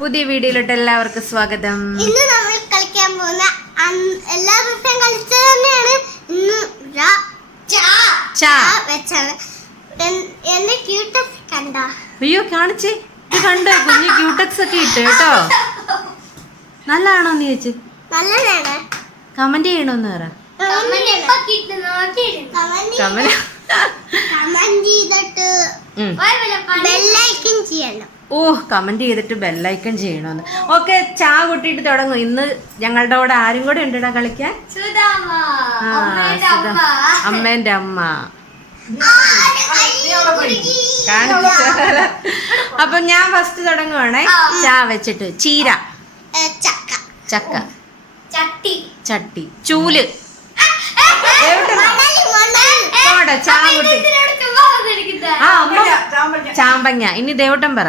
പുതിയ വീഡിയോയിലോട്ട് എല്ലാവർക്കും സ്വാഗതം. ഇന്ന് നമ്മൾ കളിക്കാൻ പോകുന്ന എല്ലാ ദിവസവും കളിച്ചത് തന്നെയാണ്. ഇന്ന് വെച്ചാണ് എന്റെ ക്യൂട്ടക്സ് കണ്ടോ? അയ്യോ കാണിച്ചേ, ഇത് കണ്ടോ? കുഞ്ഞു ക്യൂട്ടക്സ് ഒക്കെ ഇട്ട് കേട്ടോ. നല്ലതാണോ എന്ന് ചോദിച്ചു. നല്ലതാണ്. കമന്റ് ചെയ്യണോന്ന് പറ. കമന്റ് ചെയ്തിട്ട് ബെല്ലൈക്കൺ ചെയ്യണം. ഓ, കമന്റ് ചെയ്തിട്ട് ബെല്ലൈക്കൺ ചെയ്യണമെന്ന്. ഓക്കെ, ചാ കൂട്ടിയിട്ട് തുടങ്ങും. ഇന്ന് ഞങ്ങളുടെ കൂടെ ആരും കൂടെ ഉണ്ടടാ കളിക്കാൻ. അമ്മേന്റെ അമ്മ അപ്പൊ ഞാൻ ഫസ്റ്റ് തുടങ്ങുവാണേ. ചാ വെച്ചിട്ട് ചീര, ചക്ക, ചട്ടി, ചൂല്, ചാ കുട്ടി, ചാമ്പങ്ങ. ഇനി ദേവട്ടം പറ.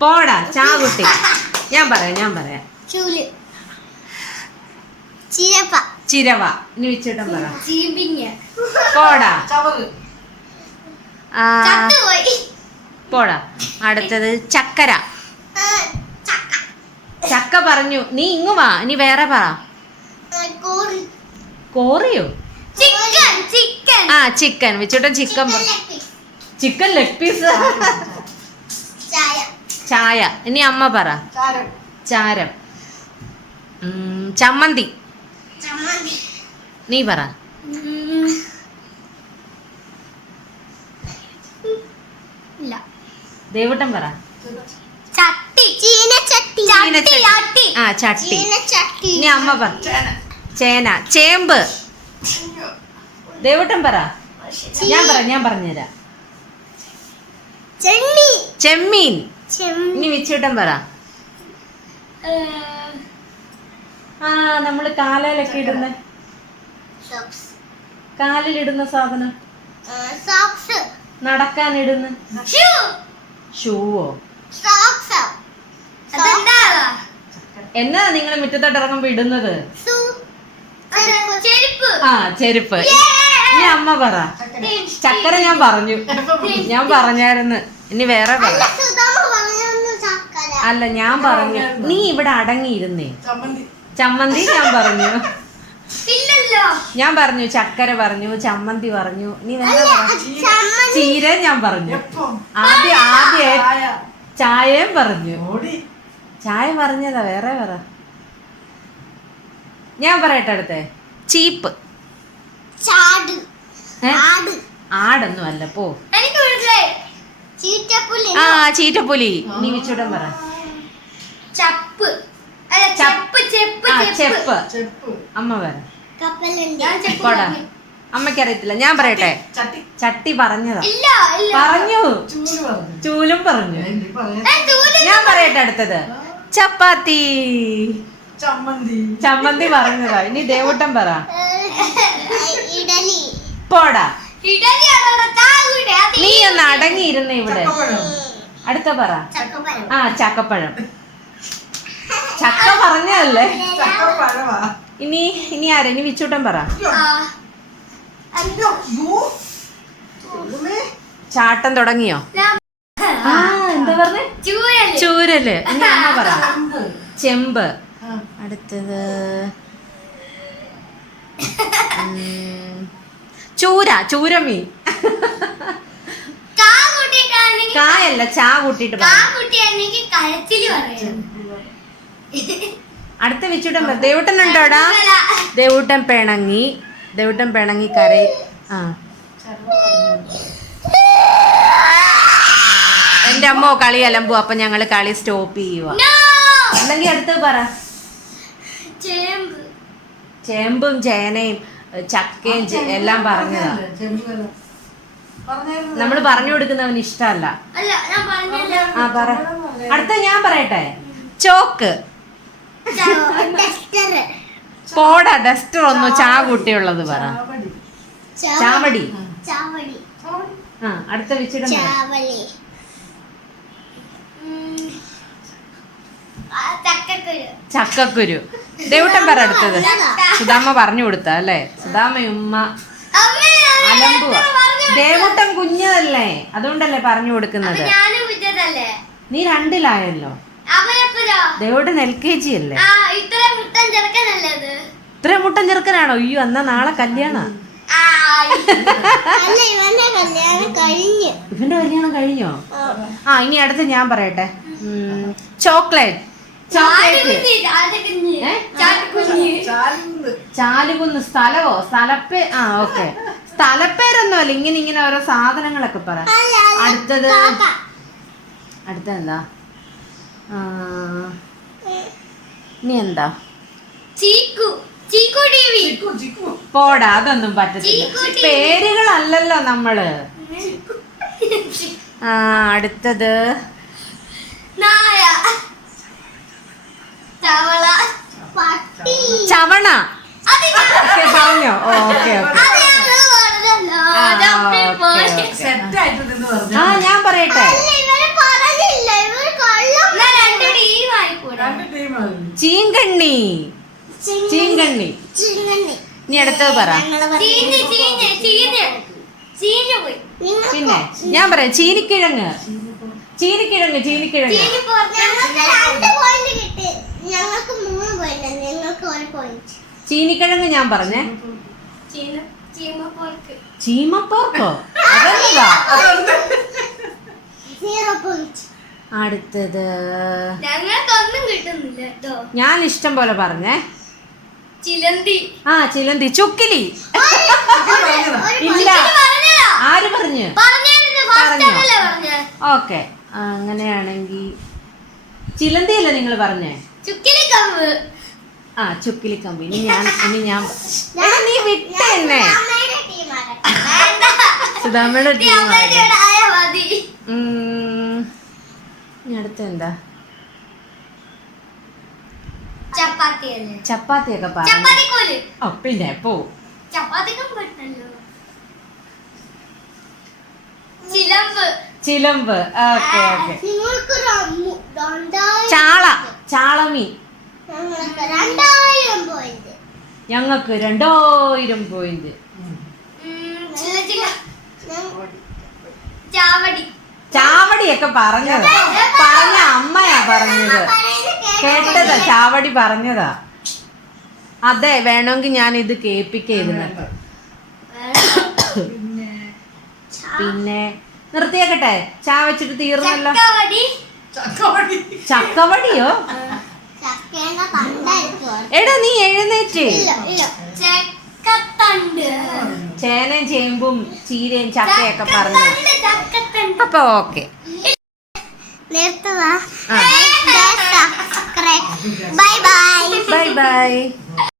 പോടാ ചാ കുട്ടി. ഞാൻ പറയാം. ചിരവ. ഇനി വിച്ചേട്ടൻ പറ. പോടാ. പോടാ. അടുത്തത് ചക്കര. ചക്ക പറഞ്ഞു. നീ ഇങ്ങു വാ. ഇനി വേറെ പറ. കോറിയോ? ആ, ചിക്കൻ. വിച്ചോട്ടൻ ചിക്കൻ. Chicken leg piece. ചായ. ഇനി അമ്മ പറ. ചാരം. ചമ്മന്തി. നീ പറ. ദേവട്ടൻ പറ. ആ, ചട്ടി. ഇനി അമ്മ പറ. ചേന, ചേമ്പ്. ദേവട്ടൻ പറ. ഞാൻ പറഞ്ഞുതരാം. ചെമ്മീൻ. ഇനി വിച്ചൂട്ടൻ പറ. ആ, നമ്മള് കാലിലൊക്കെ ഇടുന്ന, കാലിലിടുന്ന സാധനം, നടക്കാനിടുന്ന ഷൂവോ? എന്നാ നിങ്ങൾ മുറ്റത്തോട്ട് ഇറങ്ങുമ്പോ ഇടുന്നത്? ആ, ചെരുപ്പ്. ഇനി അമ്മ പറ. ചക്കര ഞാൻ പറഞ്ഞായിരുന്നു. ഇനി വേറെ പറ. അല്ല, ഞാൻ പറഞ്ഞു. നീ ഇവിടെ അടങ്ങിയിരുന്നേ. ചമ്മന്തി ഞാൻ പറഞ്ഞു. ചക്കര പറഞ്ഞു, ചമ്മന്തി പറഞ്ഞു. നീ വേറെ പറ. ചീര ഞാൻ പറഞ്ഞു. ആദ്യം ചായയും പറഞ്ഞു. ചായ പറഞ്ഞതാ. വേറെ പറ. ഞാൻ പറയട്ടെ അടുത്തേ. ചീപ്പ്. ആടൊന്നും അല്ല. പോ. ആ, ചീറ്റപ്പുലി. നീ വിച്ചൂടൻ പറ. ചെപ്പ്. അമ്മ പറ. പോടാ. അമ്മയ്ക്കറിയത്തില്ല. ഞാൻ പറയട്ടെ. ചട്ടി പറഞ്ഞതാ. പറഞ്ഞു. ചൂലും പറഞ്ഞു. ഞാൻ പറയട്ടെ അടുത്തത്. ചപ്പാത്തി. ചമ്മന്തി പറഞ്ഞതാ. ഇനി ദേവൂട്ടൻ പറ. പോടാ. നീ ഒന്ന് അടങ്ങിയിരുന്ന ഇവിടെ. അടുത്ത പറ. ആ, ചക്കപ്പഴം. ചക്ക പറഞ്ഞതല്ലേ. ഇനി ആരാ? ഇനി വിച്ചൂട്ടൻ പറ. ചാട്ടം തുടങ്ങിയോ? ആ, എന്താ പറഞ്ഞ? ചൂരല്. ഇനി അമ്മ പറ. ചെമ്പ്. അടുത്തത് ചൂരമീൻ. കായല്ല, ചാ കൂട്ടിട്ട്. അടുത്ത വിച്ചൂട്ടൻ. ദേവൂട്ടൻ ഉണ്ടോടാ? ദേവൂട്ടൻ പിണങ്ങി കരയി. ആ, എന്റെ അമ്മ കളി അലമ്പു. അപ്പൊ ഞങ്ങള് കളി സ്റ്റോപ്പ് ചെയ്യുക. അല്ലെങ്കിൽ അടുത്ത് പറ. ചേമ്പും ചേനയും ചക്കയും എല്ലാം പറഞ്ഞതാ. നമ്മള് പറഞ്ഞു കൊടുക്കുന്നവന് ഇഷ്ടല്ല. ആ, പറ. അടുത്ത ഞാൻ പറയട്ടെ. ചോക്ക്. പോടാ. ഡസ്റ്റർ ഒന്നു ചാ കൂട്ടിയുള്ളത് പറ. ചാവടി. ആ, അടുത്ത വിച്ചിടം. ചക്കക്കുരു. ദേവൂട്ടൻ പറ അടുത്തത്. സുധാമ്മ പറഞ്ഞു കൊടുത്ത അല്ലേ? സുധാമ്മയുമ്മ അലമ്പുവ. ദേവൂട്ടൻ കുഞ്ഞതല്ലേ, അതുകൊണ്ടല്ലേ പറഞ്ഞു കൊടുക്കുന്നത്. നീ 2-ലായല്ലോ. അവനെപ്പോഴോ ദേവോടെ LKG അല്ലേ? ഇത്ര മുട്ടൻ ചെറുക്കനല്ലേ? ഇത്ര മുട്ടൻ ചെറുക്കനാണോ? അയ്യോ, എന്നാ നാളെ കല്യാണ. അല്ല, ഇവന്റെ കല്യാണം കഴിഞ്ഞു. ഇവന്റെ കല്യാണം കഴിഞ്ഞോ? ഇനി അടുത്ത് ഞാൻ പറയട്ടെ. ചോക്ലേറ്റ്. ചാലുകുന്ന് സ്ഥലവോ? സ്ഥലപ്പേ ഓക്കെ. സ്ഥലപ്പേരൊന്നും അല്ല, ഇങ്ങനെ ഓരോ സാധനങ്ങളൊക്കെ പറ. അടുത്തെന്താ? ഇനി എന്താ? പോടാ, അതൊന്നും പറ്റത്തില്ല. പേരുകളല്ലല്ലോ നമ്മള്. അടുത്തത് ചവണ. പറഞ്ഞോ? Okay okay. ഞാൻ പറയട്ടെ. ചീങ്കണ്ണി. ചീങ്കണ്ണി. നീ അടുത്തത് പറ. പിന്നെ ഞാൻ പറയാം. ചീനിക്കിഴങ്ങ്. ചീനിക്കിഴങ്ങ്. ചീനിക്കിഴങ്ങ്. ചീനിക്കിഴങ്ങ് ഞാൻ പറഞ്ഞേ. ചീമപ്പോർക്കോ? അതെന്താ? അടുത്തത് ഞാൻ ഇഷ്ടം പോലെ പറഞ്ഞേ. ചിലന്തി. ചുക്കിലി. ഇല്ല, ആര് പറഞ്ഞു? പറഞ്ഞോ? ഓക്കെ, അങ്ങനെയാണെങ്കി ചിലന്തി അല്ലേ നിങ്ങൾ പറഞ്ഞേ? ചുക്കിലിക്കമ്പ്. ഇനി ഞാൻ നീ വിട്ട എന്നെ. സുധാമയുടെ ടീമാണ്. അടുത്തെന്താ? ചപ്പാത്തിയൊക്കെ പറഞ്ഞു. പിന്നെ പോ. ചിലമ്പ്. Okay okay. ചാളമീൻ. ഞങ്ങൾക്ക് 2000 പോയിന്റ്. ചാവടിയൊക്കെ പറഞ്ഞതാ. അമ്മയാ പറഞ്ഞത്. കേട്ടതാ. ചാവടി പറഞ്ഞതാ. അതെ, വേണമെങ്കിൽ ഞാൻ ഇത് കേൾപ്പിക്കായിരുന്നിട്ട്. പിന്നെ നിർത്തിയേക്കട്ടെ. ചാ വെച്ചിട്ട് തീർന്നല്ലോ. ചക്കവടിയോ? എടാ, നീ എഴുന്നേറ്റ്. ചേനയും ചേമ്പും ചീരയും ചക്കയൊക്കെ പറഞ്ഞു. അപ്പൊ ഓക്കെ, നിർത്തുക. Bye bye. Bye bye.